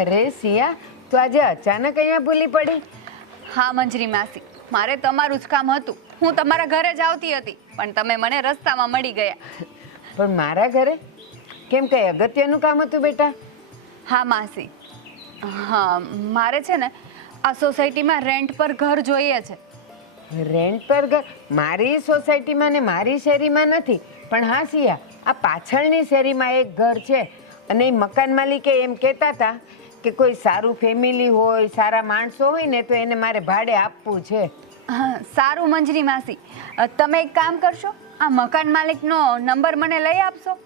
અરે સિયા તું આજે અચાનક અહીંયા ભૂલી પડી? હા મંજરી માસી. મારે તમારું જ કામ હતું. હું તમારા ઘરે જ આવતી હતી પણ તમે મને રસ્તામાં મળી ગયા. પણ મારા ઘરે? કેમ કઈ અગત્યનું કામ હતું બેટા? હા માસી. હા મારે છે ને આ સોસાયટીમાં રેન્ટ પર ઘર જોઈએ છે. રેન્ટ પર ઘર? મારી સોસાયટીમાં ને મારી શેરીમાં નથી. પણ હા સિયા આ પાછળની શેરીમાં એક ઘર છે. અને એ મકાન માલિકે એમ કહેતા હતા કે કોઈ સારું ફેમિલી હોય સારા માણસો હોય ને તો એને મારે ભાડે આપવું છે. હા, સારું મંજરી માસી. તમે એક કામ કરશો? આ મકાન માલિકનો નંબર મને લઈ આપશો?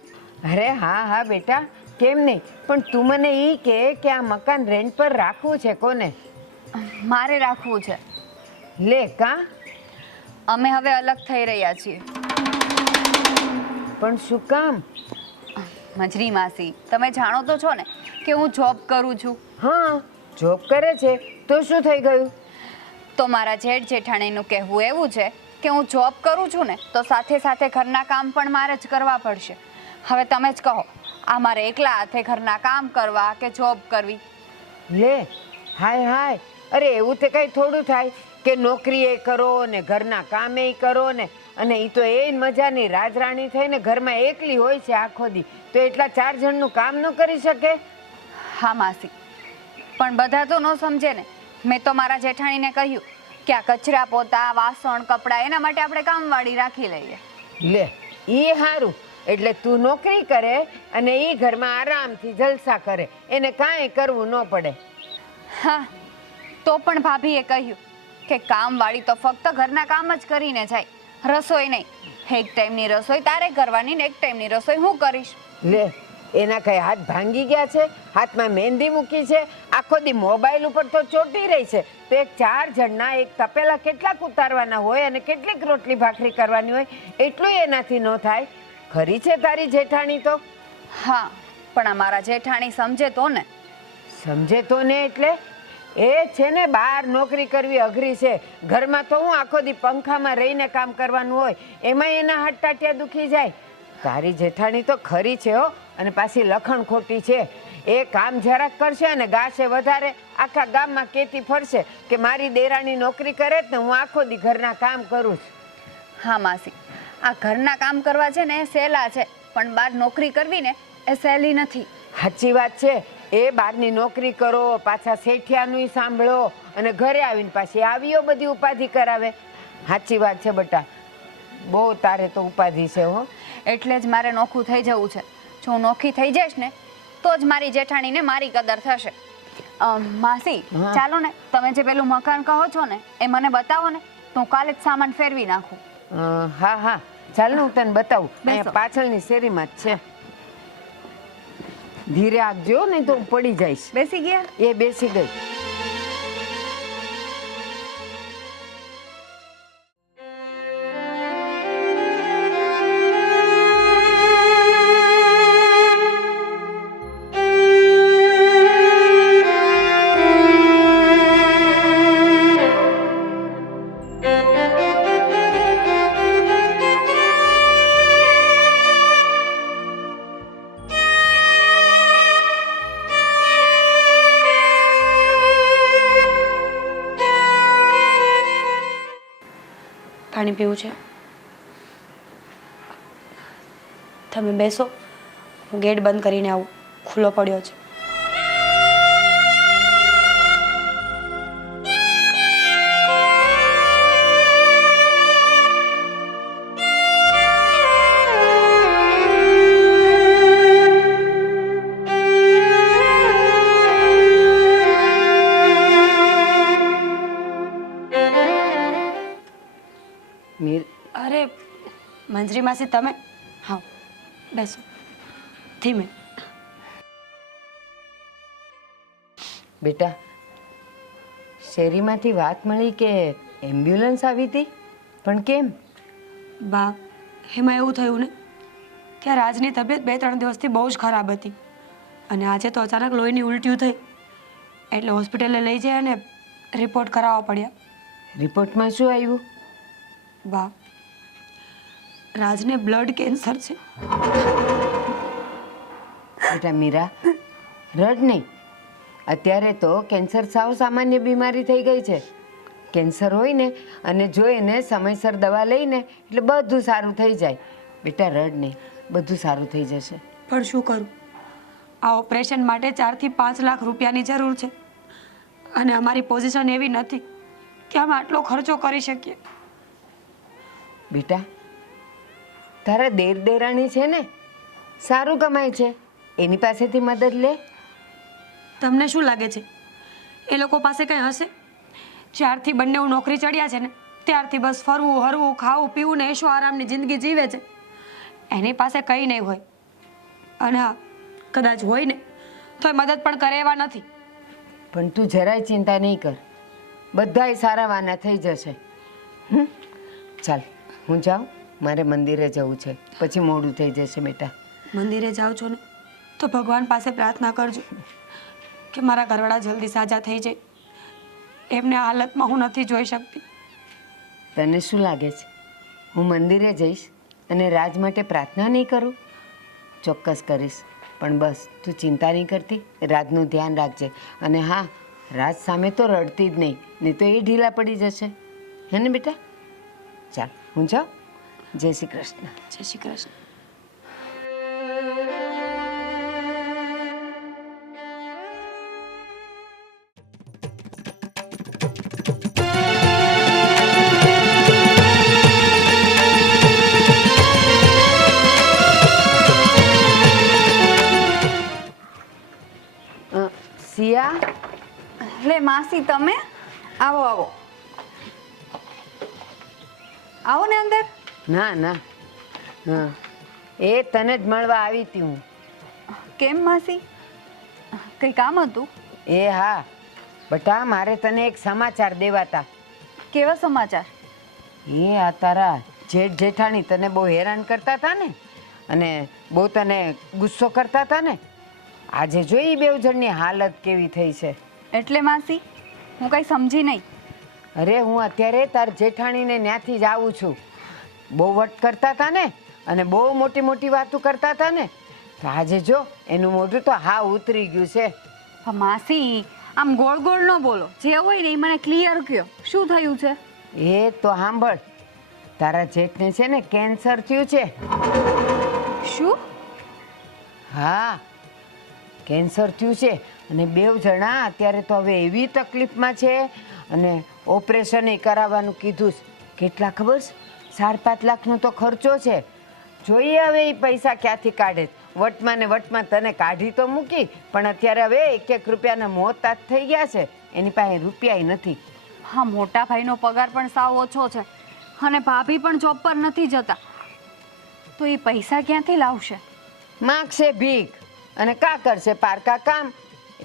અરે હા હા બેટા કેમ નહીં? પણ તું મને એ કહે કે આ મકાન રેન્ટ પર રાખવું છે કોને? મારે રાખવું છે. લે કા? અમે હવે અલગ થઈ રહ્યા છીએ. પણ શું કામ? મંજરી માસી તમે જાણો તો છો ને. કે હું જોબ કરું છું? હા જોબ કરે છે તો શું થઈ ગયું? તો મારા જેઠ જેઠાણીનું કહેવું એવું છે કે હું જોબ કરું છું ને તો સાથે સાથે ઘરના કામ પણ મારે જ કરવા પડશે. હવે તમે જ કહો આ મારે એકલા હાથે ઘરના કામ કરવા કે જોબ કરવી? લે હાય હાય અરે એવું તે કઈ થોડું થાય કે નોકરી એ કરો ને ઘરના કામે કરો ને અને એ તો એ મજાની રાજરાણી થઈને ઘરમાં એકલી હોય છે આખો દી તો એટલા ચાર જણનું કામ ન કરી શકે? હા માસી. પણ બધા તો ન સમજે ને. મેં તો મારા જેઠાણીને કહ્યું કે આ કચરા પોતા વાસણ કપડાં એના માટે આપણે કામવાળી રાખી લઈએ. લે એ સારું એટલે તું નોકરી કરે અને એ ઘરમાં આરામથી જલસા કરે. એને કાંઈ કરવું ન પડે. હા તો પણ ભાભીએ કહ્યું કે કામવાળી તો ફક્ત ઘરના કામ જ કરીને જાય. રસોઈ નહીં. એક ટાઈમની રસોઈ તારે કરવાની ને એક ટાઈમની રસોઈ હું કરીશ. લે એના કઈ હાથ ભાંગી ગયા છે હાથમાં મહેંદી મૂકી છે આખો દી મોબાઈલ ઉપર તો ચોટી રહી છે. તો એક ચાર જણના એક તપેલા કેટલાક ઉતારવાના હોય અને કેટલીક રોટલી ભાખરી કરવાની હોય એટલું એનાથી ન થાય. ખરી છે તારી જેઠાણી તો? હા પણ આ મારા જેઠાણી સમજે તો ને. સમજે તો ને એટલે? એ છે ને બહાર નોકરી કરવી અઘરી છે. ઘરમાં તો હું આખો દી પંખામાં રહીને કામ કરવાનું હોય એમાં એના હાથ ટાટિયા દુખી જાય. તારી જેઠાણી તો ખરી છે હો. અને પાછી લખણ ખોટી છે. એ કામ જરાક કરશે અને ગાશે વધારે. આખા ગામમાં કેતી ફરશે કે મારી દેરાણી નોકરી કરે જ ને હું આખો દી ઘરના કામ કરું છું. હા માસી. આ ઘરના કામ કરવા છે ને એ સહેલા છે પણ બહાર નોકરી કરવી ને એ સહેલી નથી. સાચી વાત છે. એ બહારની નોકરી કરો પાછા શેઠિયાનું સાંભળો અને ઘરે આવીને પાછી આવીઓ બધી ઉપાધિ કરાવે. સાચી વાત છે બટા. બહુ તારે તો ઉપાધિ છે હો. એટલે જ મારે નોખું થઈ જવું છે. જો હું નોખી થઈ જઈશ ને તો જ મારી જેઠાણીને મારી કદર થશે. અમ, માસી હા. ચાલો ને તમે જે પેલું મકાન કહો છો ને એ મને બતાવો ને તો હું કાલે જ સામાન ફેરવી નાખું. અ, હા હા. ચાલ ને હું તને બતાવું. અહીંયા પાછળની શેરીમાં જ છે. ધીરે આગજો નહીં તો હું પડી જઈશ. બેસી ગયા? એ બેસી ગઈ. પીવું છે? તમે બેસો હું ગેટ બંધ કરીને આવું. ખુલ્લો પડ્યો છે. માસી તમે? હા બેસો. ધીમે. બેટા શેરીમાંથી વાત મળી કે એમ્બ્યુલન્સ આવી હતી? પણ કેમ? બા એમાં એવું થયું ને કે રાજની તબિયત બે ત્રણ દિવસથી બહુ જ ખરાબ હતી. અને આજે તો અચાનક લોહીની ઉલટ્યું થઈ. એટલે હોસ્પિટલે લઈ જઈ અને રિપોર્ટ કરાવવા પડ્યા. રિપોર્ટમાં શું આવ્યું? બા રાજને બ્લડ કેન્સર છે. બેટા મીરા રડ નહીં. અત્યારે તો કેન્સર સાવ સામાન્ય બીમારી થઈ ગઈ છે. કેન્સર હોય ને અને જો એને સમયસર દવા લઈને એટલે બધું સારું થઈ જાય. બેટા રડ નહીં બધું સારું થઈ જશે. પણ શું કરું? આ ઓપરેશન માટે ચારથી પાંચ લાખ રૂપિયાની જરૂર છે. અને અમારી પોઝિશન એવી નથી કે અમે આટલો ખર્ચો કરી શકીએ. બેટા તારા દેર દેરાણી છે ને સારું કમાય છે. એની પાસેથી મદદ લે. તમને શું લાગે છે? એ લોકો પાસે કંઈ હશે? જ્યારથી બંને હું નોકરી ચડ્યા છે ને ત્યારથી બસ ફરવું હરવું ખાવું પીવું ને એશો આરામની જિંદગી જીવે છે. એની પાસે કંઈ નહીં હોય. અને હા કદાચ હોય ને તો એ મદદ પણ કરે એવા નથી. પણ તું જરાય ચિંતા નહીં કર. બધાય સારા વાના થઈ જશે? ચાલ હું જાઉં. મારે મંદિરે જવું છે. પછી મોડું થઈ જશે બેટા. મંદિરે જાઓ છો ને? તો ભગવાન પાસે પ્રાર્થના કરજો કે મારા ઘરવાળા જલ્દી સાજા થઈ જાય. એમને હાલતમાં હું નથી જોઈ શકતી. તને શું લાગે છે? હું મંદિરે જઈશ અને રાજ માટે પ્રાર્થના નહીં કરું? ચોક્કસ કરીશ. પણ બસ તું ચિંતા નહીં કરતી. રાજનું ધ્યાન રાખજે. અને હા રાજ સામે તો રડતી જ નહીં. નહીં તો એ ઢીલા પડી જશે. હે ને બેટા? ચાલ હું જાઉં જય શ્રી કૃષ્ણ જય શ્રી કૃષ્ણ અ, સિયા લે માસી તમે આવો આવો આવો ને અંદર ના ના. હા. એ તને જ મળવા આવી હતી હું. કેમ માસી? કંઈ કામ હતું? એ હા. બટા મારે તને એક સમાચાર દેવાતા. કેવા સમાચાર? એ આ તારા જેઠ જેઠાણી તને બહુ હેરાન કરતા હતા ને? અને બહુ તને ગુસ્સો કરતા હતા ને? આજે જોઈ બેવ જણની હાલત કેવી થઈ છે. એટલે માસી હું કંઈ સમજી નહીં. અરે હું અત્યારે તાર જેઠાણીને ત્યાંથી જ આવું છું. બહુ વટ કરતા હતા ને અને બહુ મોટી મોટી વાતો કરતા હતા ને તો આજે જો એનું મોઢું તો હા ઉતરી ગયું છે. પણ માસી આમ ગોળ ગોળ ન બોલો. જે હોય ને એ મને ક્લિયર કયો. શું થયું છે? એ તો સાંભળ તારા જેઠને છે ને કેન્સર થયું છે. શું? હા કેન્સર થયું છે અને બેવ જણા અત્યારે તો હવે એવી તકલીફમાં છે અને ઓપરેશન કરાવવાનું કીધું કેટલા ખબર છે? સાડા પાંચ લાખનો તો ખર્ચો છે. જોઈએ હવે એ પૈસા ક્યાંથી કાઢે. વટમાં ને વટમાં તને કાઢી તો મૂકી પણ અત્યારે હવે એક એક રૂપિયાના મોહતાજ થઈ ગયા છે. એની પાસે રૂપિયા નથી. હા મોટા ભાઈનો પગાર પણ સાવ ઓછો છે. અને ભાભી પણ જોબ પર નથી જતા. તો એ પૈસા ક્યાંથી લાવશે? માગશે ભીખ. અને કા કરશે? પારકા કામ?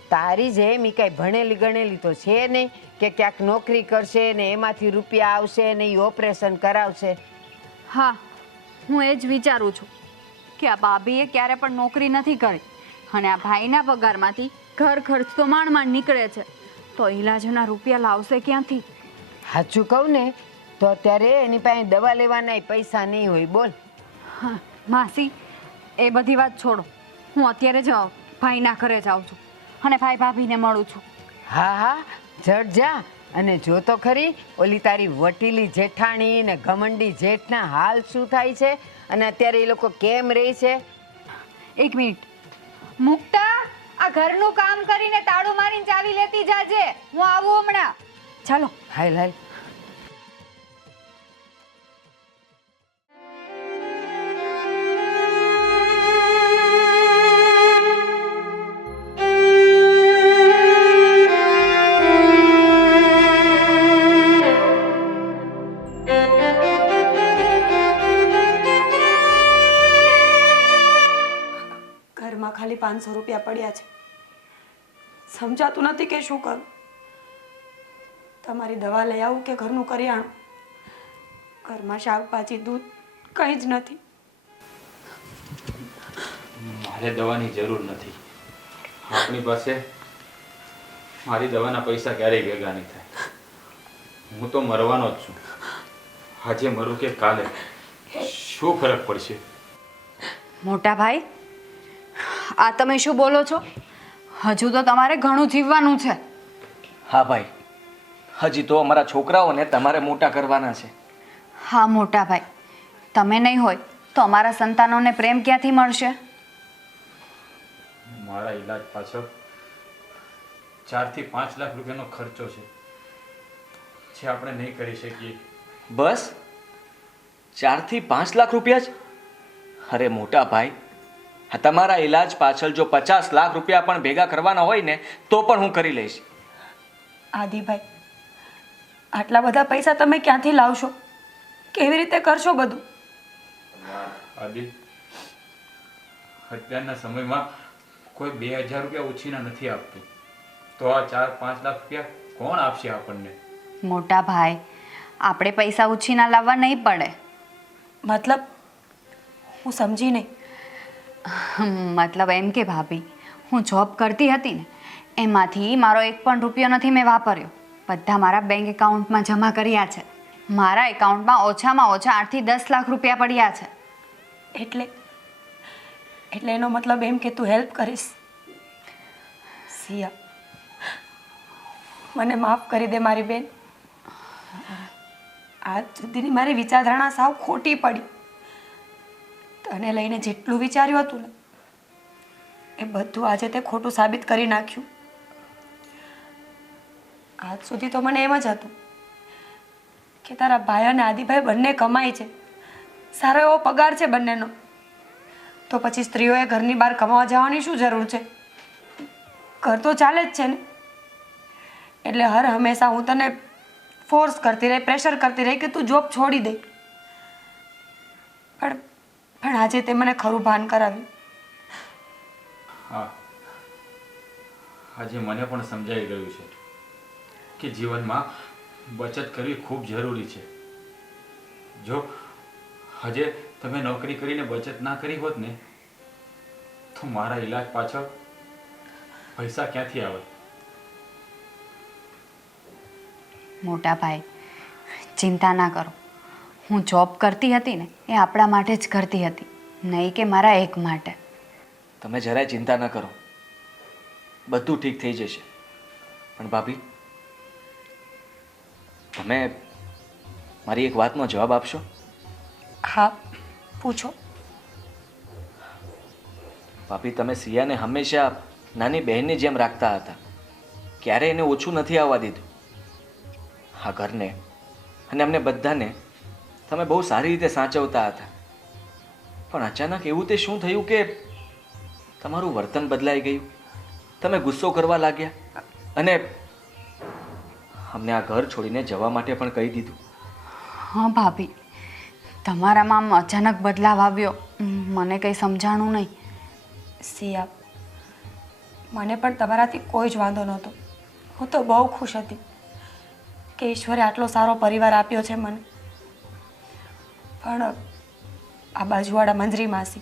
તારી જેમ એ કાંઈ ભણેલી ગણેલી તો છે નહીં કે ક્યાંક નોકરી કરશે ને એમાંથી રૂપિયા આવશે ને એ ઓપરેશન કરાવશે. હા હું એ જ વિચારું છું કે આ ભાભીએ ક્યારે પણ નોકરી નથી કરી અને આ ભાઈના પગારમાંથી ઘર ખર્ચ તો માંડ માંડ નીકળે છે. તો ઈલાજના રૂપિયા લાવશે ક્યાંથી? સાચું કહું ને તો અત્યારે એની પાસે દવા લેવાના પૈસા નહીં હોય બોલ. હા માસી એ બધી વાત છોડો. હું અત્યારે જ ભાઈના ઘરે જાઉં છું. અને ભાઈ ભાભીને મળું છું. હા હા જડ જા. અને જો તો ખરી ઓલી તારી વટીલી જેઠાણી ને ઘમંડી જેઠના હાલ શું થાય છે? અને અત્યારે એ લોકો કેમ રહે છે? એક મિનિટ. મુક્તા આ ઘરનું કામ કરીને તાળું મારીને ચાવી લેતી જાજે. હું આવું હમણાં. ચાલો. હાલ હાલ. પાંચસો રૂપિયા પડ્યા છે. સમજાતું નથી કે શું કરું. તમારી દવા લઈ આવું કે ઘરનું કરિયાણું? ઘરમાં શાકભાજી દૂધ કંઈ જ નથી. મારે દવાની જરૂર નથી. આપણી પાસે મારી દવાના પૈસા ક્યારેય ભેગા નહીં થાય. હું તો મરવાનો જ છું. આજે મરું કે કાલે? શું ફરક પડશે? મોટા ભાઈ આ તમે શું બોલો છો? હજુ તો તમારે ઘણું જીવવાનું છે. હા ભાઈ. હજી તો અમારા છોકરાઓને તમારે મોટા કરવાના છે. હા મોટા ભાઈ. તમે નહીં હોય તો અમારા સંતાનોને પ્રેમ ક્યાંથી મળશે? મારા ઈલાજ પાછળ ચારથી પાંચ લાખ રૂપિયાનો ખર્ચો છે. જે આપણે નહીં કરી શકીએ. બસ? ચારથી પાંચ લાખ રૂપિયા જ? અરે મોટા ભાઈ તમારા ઈલાજ પાછળ જો પચાસ લાખ રૂપિયા પણ ભેગા કરવાના હોય ને તો પણ હું કરી લઈશ. આદિભાઈ આટલા બધા પૈસા તમે ક્યાંથી લાવશો? કેવી રીતે કરશો બધું? આદિ અત્યારના સમયમાં કોઈ બે હજાર રૂપિયા ઓછીના નથી આપતું. તો આ ચાર પાંચ લાખ રૂપિયા કોણ આપશે આપણને? મોટા ભાઈ આપણે પૈસા ઉછીના લાવવા નહીં પડે. મતલબ હું સમજી નહીં. મતલબ એમ કે ભાભી, હું જોબ કરતી હતી ને, એમાંથી મારો એક પણ રૂપિયો નથી મેં વાપર્યો. બધા મારા બેંક એકાઉન્ટમાં જમા કર્યા છે. મારા એકાઉન્ટમાં ઓછામાં ઓછા આઠથી દસ લાખ રૂપિયા પડ્યા છે. એટલે એટલે એનો મતલબ એમ કે તું હેલ્પ કરીશ. સિયા, મને માફ કરી દે મારી બેન. આજ સુધીની મારી વિચારધારણા સાવ ખોટી પડી. તને લઈને જેટલું વિચાર્યું હતું ને, એ બધું આજે તે ખોટું સાબિત કરી નાખ્યું. આજ સુધી તો મને એમ જ હતું કે તારા ભાઈ અને આદિભાઈ બંને કમાય છે, સારો એવો પગાર છે બંનેનો. તો પછી સ્ત્રીઓએ ઘરની બહાર કમાવા જવાની શું જરૂર છે? ઘર તો ચાલે જ છે ને. એટલે હર હંમેશા હું તને ફોર્સ કરતી રહી પ્રેશર કરતી રહી કે તું જોબ છોડી દે. પણ પણ આજે તે મને ખરું ભાન કરાવ્યું. હા. આજે મને પણ સમજાઈ ગયું છે કે જીવનમાં બચત કરવી ખૂબ જરૂરી છે. જો હજે તમે નોકરી કરીને બચત ના કરી હોત ને તો મારા ઈલાજ પાછળ પૈસા ક્યાંથી આવે? મોટા ભાઈ ચિંતા ના કરો. હું જોબ કરતી હતી ને એ આપણા માટે જ કરતી હતી નહીં કે મારા એક માટે. તમે જરાય ચિંતા ન કરો. બધું ઠીક થઈ જશે. પણ ભાભી તમે મારી એક વાતનો જવાબ આપશો? હા પૂછો. ભાભી તમે સિયાને હંમેશા નાની બહેનની જેમ રાખતા હતા. ક્યારે એને ઓછું નથી આવવા દીધું. આ ઘરને અને અમને બધાને તમે બહુ સારી રીતે સાચવતા હતા. પણ અચાનક એવું તે શું થયું કે તમારું વર્તન બદલાઈ ગયું? તમે ગુસ્સો કરવા લાગ્યા અને અમને આ ઘર છોડીને જવા માટે પણ કહી દીધું. હા, ભાભી. તમારામાં આમ અચાનક બદલાવ આવ્યો. મને કંઈ સમજાણું નહીં. સિયા, મને પણ તમારાથી કોઈ જ વાંધો નહોતો. હું તો બહુ ખુશ હતી કે ઈશ્વરે આટલો સારો પરિવાર આપ્યો છે મને. પણ આ બાજુવાળા મંજરી માસી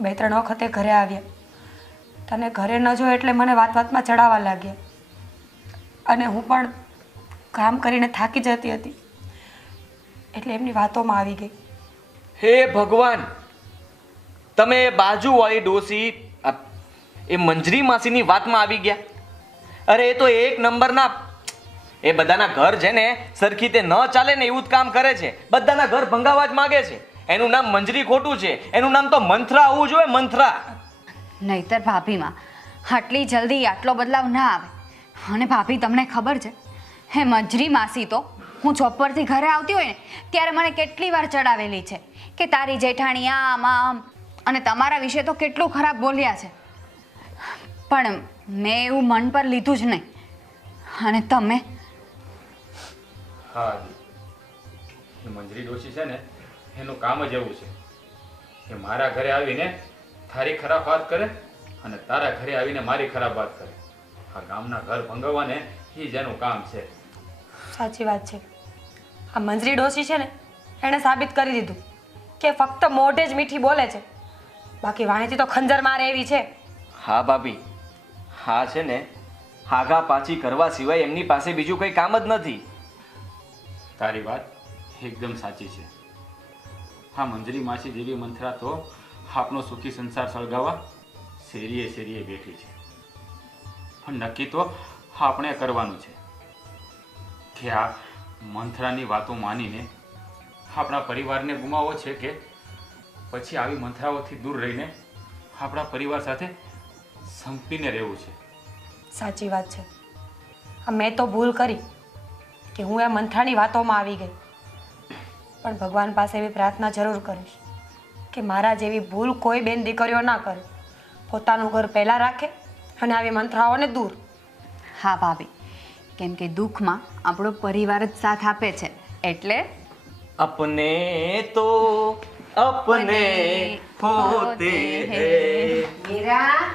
બે ત્રણ વખતે ઘરે આવ્યા. તને ઘરે ન જો એટલે મને વાત વાતમાં ચડાવવા લાગ્યા. અને હું પણ કામ કરીને થાકી જતી હતી. એટલે એમની વાતોમાં આવી ગઈ. હે ભગવાન, તમે બાજુવાળી ડોસી એ મંજરી માસીની વાતમાં આવી ગયા? અરે એ તો એક નંબરના એ બધાના ઘર છે ને સરખી તે ન ચાલે ને એવું જ કામ કરે છે. બધાના ઘર ભંગાવા જ માગે છે. એનું નામ મંજરી ખોટું છે. એનું નામ તો મંથરા હોવું જોઈએ, મંથરા. નહીતર ભાભીમાં આટલી જલ્દી આટલો બદલાવ ના આવે. અને ભાભી તમને ખબર છે? હે મંજરી માસી તો, હું જોબ પરથી ઘરે આવતી હોય ને, ત્યારે મને કેટલી વાર ચડાવેલી છે કે તારી જેઠાણી આમ આમ. અને તમારા વિશે તો કેટલું ખરાબ બોલ્યા છે. પણ મેં એવું મન પર લીધું જ નહીં. અને તમે હા એ મંજરી ડોશી છે ને એનું કામ જ એવું છે કે મારા ઘરે આવીને તારી ખરાબ વાત કરે અને તારા ઘરે આવીને મારી ખરાબ વાત કરે. આ ગામના ઘર ભંગવવાને એ જ એનું કામ છે. સાચી વાત છે. આ મંજરી ડોશી છે ને એણે સાબિત કરી દીધું કે ફક્ત મોઢે જ મીઠી બોલે છે. બાકી વાણીથી તો ખંજર મારે એવી છે. હા ભાભી. હા છે ને હાગા પાછી કરવા સિવાય એમની પાસે બીજું કંઈ કામ જ નથી. તારી વાત એકદમ સાચી છે. હા, મંજરી માસી જેવી મંથરા તો આપનો સુખી સંસાર સળગાવવા શેરીએ શેરીએ બેઠી છે. પણ નક્કી તો આપણે કરવાનું છે કે આ મંથરાની વાતો માનીને આપણા પરિવારને ગુમાવો છે કે પછી આવી મંથરાઓથી દૂર રહીને આપણા પરિવાર સાથે સંપીને રહેવું છે? સાચી વાત છે. મેં તો ભૂલ કરી. કે હું એ મંથાની વાતોમાં આવી ગઈ. પણ ભગવાન પાસે એવી પ્રાર્થના જરૂર કરીશ કે મારા જેવી ભૂલ કોઈ બેન દીકરીઓ ના કરે. પોતાનું ઘર પહેલાં રાખે અને આવી મંથરાઓને દૂર. હા ભાભી કેમ કે દુઃખમાં આપણો પરિવાર જ સાથ આપે છે એટલે? અપને તો અપને હોતે હે. મીરા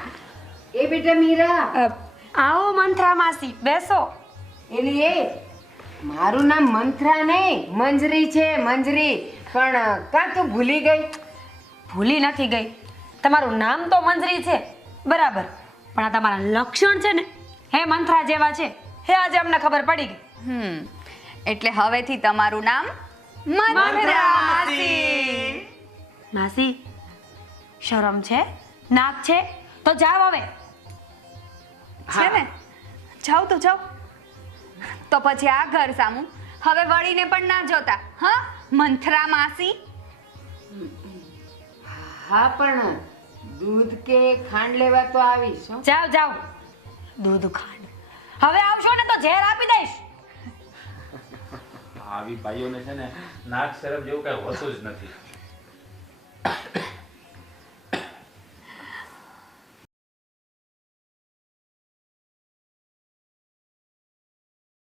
એ બેટા મીરા. આવો મંથરા માસી બેસો. એની એ મારું નામ મંથરા નહીં મંજરી છે મંજરી. પણ કાં તું ભૂલી ગઈ? ભૂલી નથી ગઈ. તમારું નામ તો મંજરી છે બરાબર. પણ આ તમારા લક્ષણ છે ને હે મંથરા જેવા છે હે આજે અમને ખબર પડી ગઈ. હમ એટલે હવેથી તમારું નામ મંથરા માસી શરમ છે? નાક છે? તો જાવ હવે. છે ને? જાવ તો જાઓ. તો પછી આ ઘર સામું. હવે વળીને પણ ના જોતા હા? મંથરા માસી? હા પણ દૂધ કે ખાંડ લેવા તો આવીશ. જાવ જાવ દૂધ ખાંડ. હવે આવશો ને તો ઝેર આપી દઈશ. આવી ભાઈઓને છે ને નાક શરમ જેવું કઈ હોતું જ નથી.